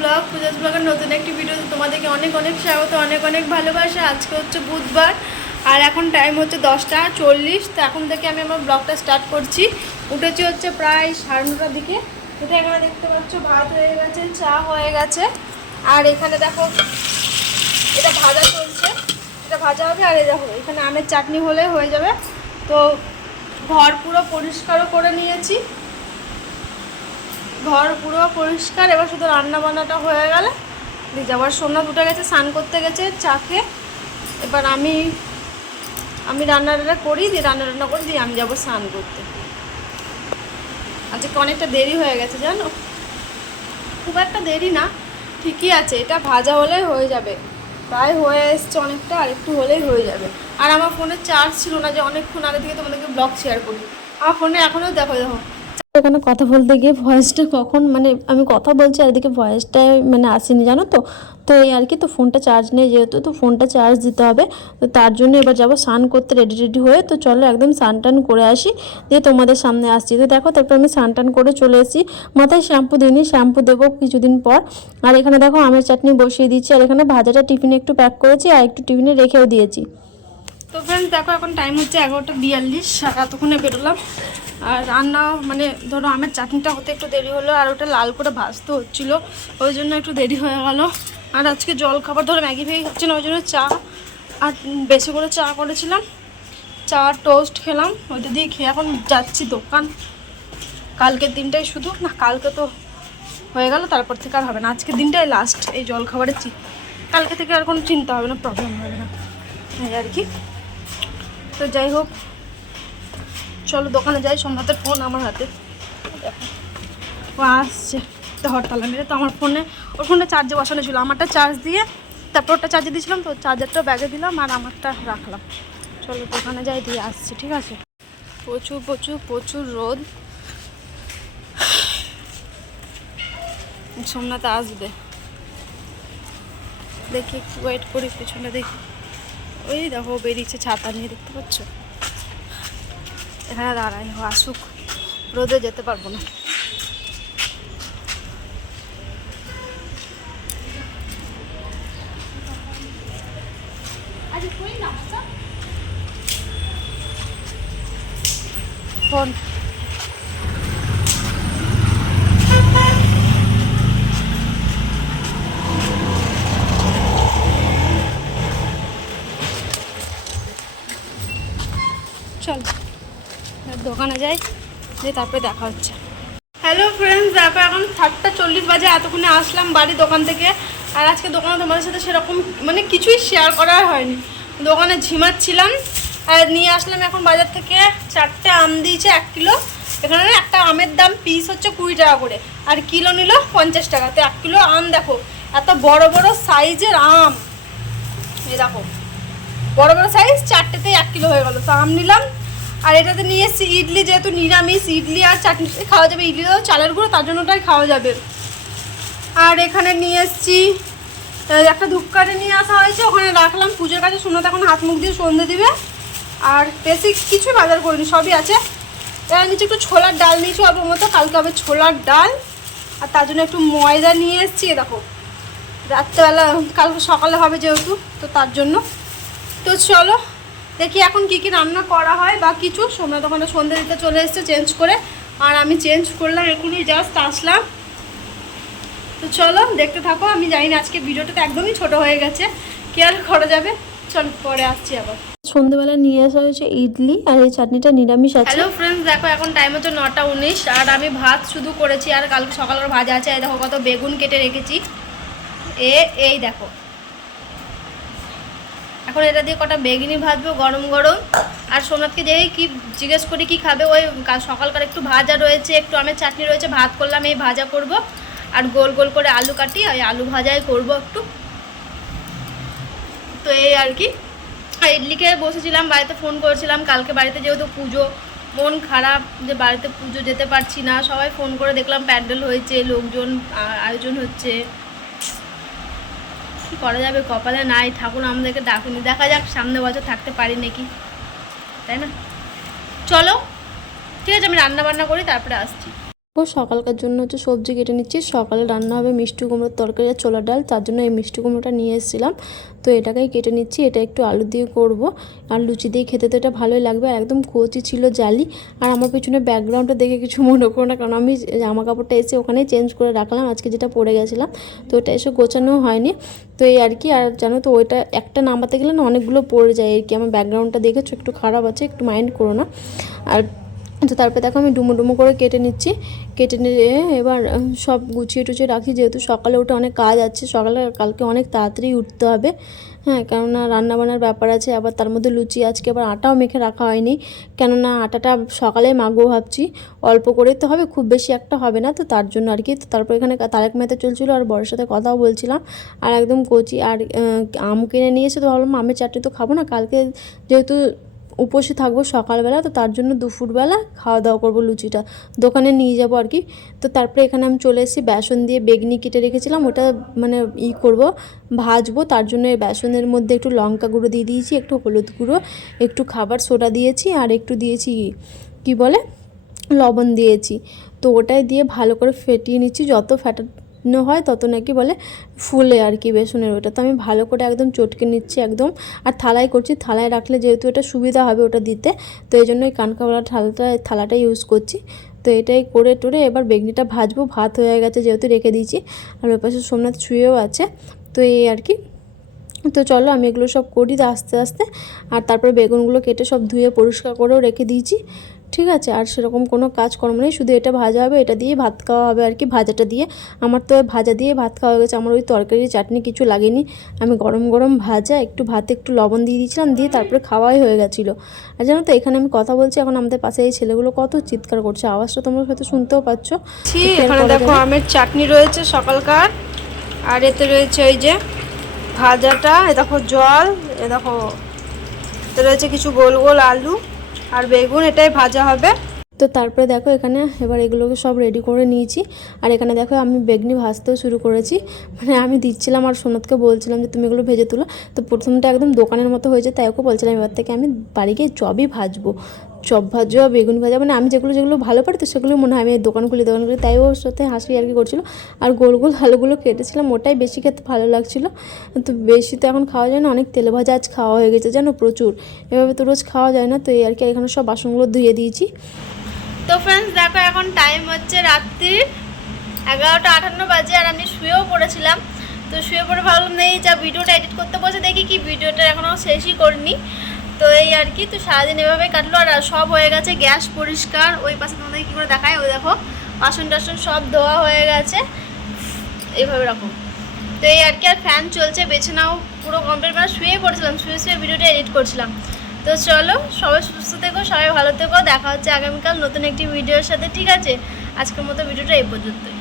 Blog Puja's ব্লগের নতুন একটি ভিডিওতে তোমাদেরকে অনেক অনেক স্বাগত, অনেক অনেক ভালোবাসা। আজকে হচ্ছে বুধবার আর এখন টাইম হচ্ছে 10:40। তো এখন থেকে আমি আমার ব্লগটা স্টার্ট করছি। উঠেছি হচ্ছে প্রায় 9:30টার দিকে। এটা এখানে দেখতে পাচ্ছ ভাত হয়ে গেছে, চা হয়ে গেছে, আর এখানে দেখো এটা ভাজা চলছে, এটা ভাজা হবে। আর এই দেখো এখানে আমের চাটনি হলে হয়ে যাবে। তো ঘর পুরো পরিষ্কারও করে নিয়েছি, ঘর পুরো পরিষ্কার। এবার শুধু রান্না বান্নাটা হয়ে গেলে দিয়ে আবার সোমনাথ উঠে গেছে, স্নান করতে গেছে চা খেয়ে। এবার আমি রান্নাটা করি, দিয়ে রান্না করে দিয়ে আমি যাবো স্নান করতে। আজকে অনেকটা দেরি হয়ে গেছে জানো, খুব একটা দেরি না, ঠিকই আছে। এটা ভাজা হলে হয়ে যাবে, প্রায় হয়ে এসছে অনেকটা, আর একটু হলেই হয়ে যাবে। আর আমার ফোনে চার্জ ছিল না যে অনেকক্ষণ আগে থেকে তোমাদেরকে ব্লগ শেয়ার করি। আমার ফোনে এখনও দেখো এখানে কথা বলতে গিয়ে ভয়েসটা কখন আমি কথা বলছি আর এদিকে ভয়েসটা আসেনি জানো তো। তো এই আর কি, তো ফোনটা চার্জ নেই যেহেতু, তো ফোনটা চার্জ দিতে হবে। তো তার জন্য এবার যাবো স্নান করতে রেডি হয়ে। তো চলো একদম স্নান টান করে আসি, দিয়ে তোমাদের সামনে আসছি। তো দেখো তারপর আমি স্নান টান করে চলে এসেছি। মাথায় শ্যাম্পু দিইনি, শ্যাম্পু দেবো কিছুদিন পর। আর এখানে দেখো আমের চাটনি বসিয়ে দিচ্ছি, আর এখানে ভাজাটা টিফিনে একটু প্যাক করেছি আর একটু টিফিনে রেখেও দিয়েছি। তো ফ্রেন্ডস দেখো এখন টাইম হচ্ছে 11:42। এতক্ষণে বেরোলাম। আর রান্না ধরো আমের চাটনিটা হতে একটু দেরি হলো, আর ওটা লাল করে ভাজতে হচ্ছিলো, ওই জন্য একটু দেরি হয়ে গেল। আর আজকে জল খাবার ধরো ম্যাগি ফ্যাগি খাচ্ছে না, ওই জন্য চা আর বেশি করে চা করেছিলাম, চা টোস্ট খেলাম, ওইটা দিয়ে খেয়ে এখন যাচ্ছি দোকান। কালকের দিনটাই শুধু না, কালকে তো হয়ে গেল, তারপর থেকে আর হবে না। আজকের দিনটাই লাস্ট এই জল খাবারের কালকে থেকে আর কোনো চিন্তা হবে না, প্রবলেম হবে না, এই আর কি। তো যাই হোক চলো দোকানে যাই। সোমনাথের ফোন আমার হাতে, দেখো ও আসছে। তো হরতালা মেরে তো আমার ফোনে, ওর ফোনটা চার্জে বসানো ছিল, আমারটা চার্জ দিয়ে তারপর ওটা চার্জে দিয়েছিলাম, তো চার্জারটা ব্যাগে দিলাম আর আমারটা রাখলাম। চলো দোকানে যাই, দিয়ে আসছি, ঠিক আছে। প্রচুর প্রচুর প্রচুর রোদ, সোমনাথ আসবে, দেখি একটু ওয়েট করি, পেছনে দেখি। ওই দেখো বেরিয়েছে ছাতা নিয়ে, দেখতে পাচ্ছ। এখানে দাঁড়াই, আসুক, রোদে যেতে পারবো না। ফোন চল দোকানে যাই, দিয়ে তারপরে দেখা হচ্ছে। হ্যালো ফ্রেন্ডস দেখো এখন 7:40 বাজে। এতক্ষণে আসলাম বাড়ি দোকান থেকে। আর আজকে দোকানে তোমাদের সাথে সেরকম কিছুই শেয়ার করা হয়নি, দোকানে ঝিমাচ্ছিলাম। আর নিয়ে আসলাম এখন বাজার থেকে 4টে আম দিয়েছে 1 কিলো। এখানে একটা আমের দাম পিস হচ্ছে 20 টাকা করে, আর কিলো নিল 50 টাকা। তো 1 কিলো আম দেখো, এত বড় বড় সাইজের আম, এই দেখো বড় বড় সাইজ, 4টেতেই 1 কিলো হয়ে গেল। তো আম নিলাম। আর এটাতে নিয়ে এসেছি ইডলি, যেহেতু নিরামিষ, ইডলি আর চাটনি খাওয়া যাবে, ইডলি তো চালের গুঁড়ো, তার জন্য ওটাই খাওয়া যাবে। আর এখানে নিয়ে এসেছি একটা ধূপকাঠি নিয়ে আসা হয়েছে, ওখানে রাখলাম পুজোর কাছে। সোমনাথ এখন হাত মুখ দিয়ে সন্ধে দিবে। আর বেশি কিছুই বাজার করিনি, সবই আছে। এবার নিচে একটু ছোলার ডাল নিয়েছি অল্প মতো, কালকে হবে ছোলার ডাল। আর তার জন্য একটু ময়দা নিয়ে এসেছি, দেখো রাত্রেবেলা কালকে সকালে হবে যেহেতু, তো তার জন্য। তো চলো দেখি এখন কি কি রান্না করা হয় বা কিছু। সোমনাথ ওখানে সন্ধ্যে দিতে চলে এসছে চেঞ্জ করে, আর আমি চেঞ্জ করলাম, এখনই জাস্ট আসলাম। তো চলো দেখতে থাকো। আমি জানি না আজকে ভিডিওটা তো একদমই ছোট হয়ে গেছে, কি আর করা যাবে, চলো পরে আসছি আবার। সন্ধ্যেবেলা নিয়ে আসা হয়েছে ইডলি, আর এই চাটনিটা নিরামিষ আছে। হ্যালো ফ্রেন্ডস দেখো এখন টাইম হচ্ছে 9:19, আর আমি ভাত শুধু করেছি, আর কালকে সকালের ভাজা আছে। এই দেখো কত বেগুন কেটে রেখেছি, এই দেখো। এখন এটা দিয়ে কটা বেগুনি ভাজবো গরম গরম। আর সোমনাথকে যেই কি জিজ্ঞেস করি কি খাবে, ওই সকালকার একটু ভাজা রয়েছে, একটু আমের চাটনি রয়েছে, ভাত করলাম, এই ভাজা করব। আর গোল গোল করে আলু কাটি, ওই আলু ভাজাই করব একটু। তো এই আর কি। আর ইডলিকে বসেছিলাম, বাড়িতে ফোন করেছিলাম, কালকে বাড়িতে যেহেতু পুজো, মন খারাপ যে বাড়িতে পুজো যেতে পারছি না। সবাই ফোন করে দেখলাম প্যান্ডেল হয়েছে, লোকজন আয়োজন হচ্ছে, কি করা যাবে, কপালে নাই, ঠাকুর আমাদেরকে ডাকুনি। দেখা যাক সামনে বছর থাকতে পারি নাকি, তাই না। চলো ঠিক আছে, আমি রান্না বান্না করি তারপরে আসছি। সকালকার জন্য হচ্ছে সবজি কেটে নিচ্ছি। সকালে রান্না হবে মিষ্টি কুমড়োর তরকারি আর ছোলার ডাল, তার জন্য এই মিষ্টি কুমড়োটা নিয়ে এসেছিলাম। তো এটাকেই কেটে নিচ্ছি। এটা একটু আলু দিয়ে করব, আর লুচি দিয়ে খেতে তো এটা ভালোই লাগবে। আর একদম কচি ছিল জালি। আর আমার পিছনে ব্যাকগ্রাউন্ডটা দেখে কিছু মনে করো না, কারণ আমি জামা কাপড়টা এসে ওখানেই চেঞ্জ করে রাখলাম আজকে, যেটা পরে গেছিলাম। তো এটা এসে গোছানো হয়নি। তো এই আর কি। আর জানো তো ওইটা একটা নামাতে গেলে না অনেকগুলো পড়ে যায় আর কি। আমার ব্যাকগ্রাউন্ডটা দেখেছো একটু খারাপ আছে, একটু মাইন্ড করো না। আর তো তারপরে দেখো আমি ডুমো ডুমো করে কেটে নিচ্ছি। কেটে নিয়ে এবার সব গুছিয়ে টুছিয়ে রাখি, যেহেতু সকালে উঠে অনেক কাজ আছে। কালকে অনেক তাড়াতাড়ি উঠতে হবে, হ্যাঁ, কেননা রান্নাবান্নার ব্যাপার আছে। আবার তার মধ্যে লুচি আজকে আবার আটাও মেখে রাখা হয়নি, কেননা আটাটা সকালে মাখবো ভাবছি। অল্প করেই তো হবে, খুব বেশি একটা হবে না, তো তার জন্য আর কি। তো তারপর এখানে তারেক মেহতা চলছিলো, আর বড়ের সাথে কথাও বলছিলাম। আর একদম কচি আর আম কিনে নিয়ে এসে, তো ভাবলাম আমের চাটনি তো খাবো না কালকে, যেহেতু উপসে থাকবো সকালবেলা, তো তার জন্য দুপুরবেলা খাওয়া দাওয়া করবো, লুচিটা দোকানে নিয়ে যাবো আর কি। তো তারপরে এখানে আমি চলে এসেছি, বেসন দিয়ে বেগনি কেটে রেখেছিলাম, ওটা মানে করব, ভাজবো। তার জন্য এই বেসনের মধ্যে একটু লঙ্কা গুঁড়ো দিয়ে দিয়েছি, একটু হলুদ গুঁড়ো, একটু খাবার সোডা দিয়েছি, আর একটু দিয়েছি কি বলে লবণ দিয়েছি। তো ওটাই দিয়ে ভালো করে ফেটিয়ে নিচ্ছি। যত ফেটানো হয় তত নাকি বলে ফুলে আর কি বেসনের ওটা। তো আমি ভালো করে একদম চটকে নিচ্ছি একদম। আর থালায় করছি, থালায় রাখলে যেহেতু এটা সুবিধা হবে ওটা দিতে, তো এই জন্য এই কানকাওয়ালা থালাটা ইউজ করছি। তো এটাই করে টোরে এবার বেগনিটা ভাজবো। ভাত হয়ে গেছে যেহেতু রেখে দিয়েছি, আর ওই পাশে সোমনাথ শুয়েও আছে। তো এই আর কি। তো চলো আমি এগুলো সব করি আস্তে আস্তে। আর তারপরে বেগুনগুলো কেটে সব ধুয়ে পরিষ্কার করেও রেখে দিয়েছি, ঠিক আছে। আর সেরকম কোনো কাজকর্ম নেই, শুধু এটা ভাজা হবে, এটা দিয়ে ভাত খাওয়া হবে আর কি, ভাজাটা দিয়ে। আমার তো ভাজা দিয়ে ভাত খাওয়া হয়ে গেছে, আমার ওই তরকারি চাটনি কিছু লাগেনি। আমি গরম গরম ভাজা একটু ভাতে একটু লবণ দিয়ে দিয়েছিলাম, দিয়ে তারপরে খাওয়াই হয়ে গেছিলো। আর জানো তো এখানে আমি কথা বলছি, এখন আমাদের পাশে এই ছেলেগুলো কত চিৎকার করছে, আওয়াজটা তোমরা হয়তো শুনতেও পাচ্ছ। এখানে দেখো আমের চাটনি রয়েছে সকালকার, আর এতে রয়েছে ওই যে ভাজাটা, এ দেখো জল, এ দেখো এতে রয়েছে কিছু গোল গোল আলু আর বেগুন, এটাই ভাজা হবে। তো তারপরে দেখো এখানে এবার এগুলোকে সব রেডি করে নিয়েছি। আর এখানে দেখো আমি বেগনি ভাজতেও শুরু করেছি, মানে আমি দিচ্ছিলাম আর সোনাতকে বলছিলাম যে তুমি এগুলো ভেজে তুলো। তো প্রথমটা একদম দোকানের মতো হয়েছে, তাই ওকে বলছিলাম এবার থেকে আমি বাড়ি গিয়ে চবই ভাজবো, চপ ভাজা বেগুন ভাজা, মানে আমি যেগুলো যেগুলো ভালো পারি তো সেগুলো মনে হয় আমি দোকান খুলি, তাই ওর সাথে হাসি আর কি করছিলো। আর গোল গোল আলুগুলো কেটেছিলাম, ওটাই বেশি খেতে ভালো লাগছিলো। তো বেশি তো এখন খাওয়া যায় না, অনেক তেলে ভাজা আজ খাওয়া হয়ে গেছে জানো, প্রচুর। এভাবে তো রোজ খাওয়া যায় না। তো এই আর কি, এখানে সব বাসনগুলো ধুয়ে দিয়েছি। তো ফ্রেন্ডস দেখো এখন টাইম হচ্ছে রাত্রির 11:58 বাজে, আর আমি শুয়েও পড়েছিলাম। তো শুয়ে পড়ে ভাবলাম নেই যা ভিডিওটা এডিট করতে বসে দেখি কি ভিডিওটা এখনও শেষই করিনি। তো এই আর কি। তো সারাদিন এভাবে কাটলো, আর সব হয়ে গেছে, গ্যাস পরিষ্কার। ওই পাশে তোমাদের কী করে দেখায়, ওই দেখো বাসন টাসন সব ধোয়া হয়ে গেছে এইভাবে রাখো। তো এই আর কি। আর ফ্যান চলছে, বিছানাও পুরো কমপ্লিট, মানে শুয়ে পড়েছিলাম, শুয়ে শুয়ে ভিডিওটা এডিট করছিলাম। তো চলো সবাই সুস্থ থেকো, সবাই ভালো থেকো, দেখা হচ্ছে আগামীকাল নতুন একটি ভিডিওর সাথে, ঠিক আছে। আজকের মতো ভিডিওটা এই পর্যন্তই।